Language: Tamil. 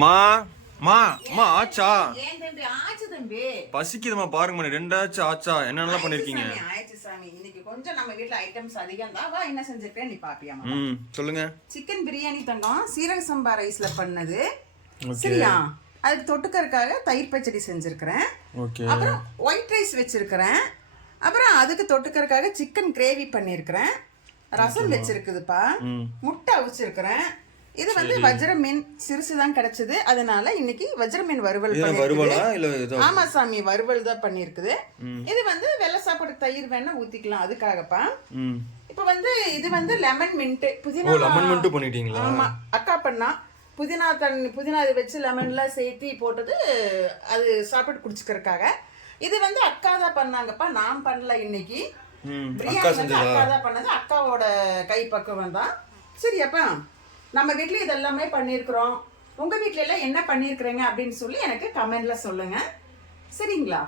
மா மா மா ஆச்சா? ஏன் தம்பி ஆச்சு தம்பி? பசிக்குதுமா பாருங்க, ரெண்டாச்சு ஆச்சா? என்னென்னலாம் பண்ணிருக்கீங்க? ஆயிடுச்சு சாமி. இன்னைக்கு கொஞ்சம் நம்ம வீட்ல ஐட்டம்ஸ் அதிகம் தான். வா என்ன செஞ்சிருக்கேன் நீ பாப்பியாமா? சொல்லுங்க. சிக்கன் பிரியாணி தங்கம் சீரக சம்பா ரைஸ்ல பண்ணது. சரியா? அதுக்கு தொட்டுக்கறதுக்காக தயிர் பச்சடி செஞ்சிருக்கிறேன். அப்புறம் ஒயிட் ரைஸ் வச்சிருக்கிறேன். அப்புறம் அதுக்கு தொட்டுக்கறதுக்காக சிக்கன் கிரேவி பண்ணிருக்கிறேன். ரசம் வச்சிருக்குதுப்பா. முட்டை அவிச்சிருக்கிறேன். இது வந்து வஜ்ர மீன் சிறுசு தான் கிடைச்சது, அதனால இன்னைக்கு வஜ்ர மீன் வறுவல் பண்ணிருக்குது. ஆமா சாமி, வறுவல் தான் பண்ணிருக்குது. இது வந்து வெள்ளை சாப்பாடு தயிர் வேணா ஊத்திக்கலாம், அதுக்காகப்பா. இப்ப வந்து இது வந்து லெமன் மின்ட் புதினா. லெமன் மின்ட் பண்ணிட்டீங்களா? ஆமா, அக்கா பண்ணா. புதினா தண்ணி, புதினா இதை வச்சு லெமன்லாம் சேர்த்து போட்டது, அது சாப்பிட்டு குடிச்சுக்கிறதுக்காக. இது வந்து அக்கா தான் பண்ணாங்கப்பா, நான் பண்ணல இன்னைக்கு. பிரியாணி வந்து அக்கா தான் பண்ணது, அக்காவோட கை பக்குவம் தான். சரியாப்பா, நம்ம வீட்ல இதெல்லாமே பண்ணியிருக்கிறோம். உங்க வீட்ல எல்லாம் என்ன பண்ணியிருக்கிறீங்க அப்படின்னு சொல்லி எனக்கு கமெண்ட்ல சொல்லுங்க. சரிங்களா?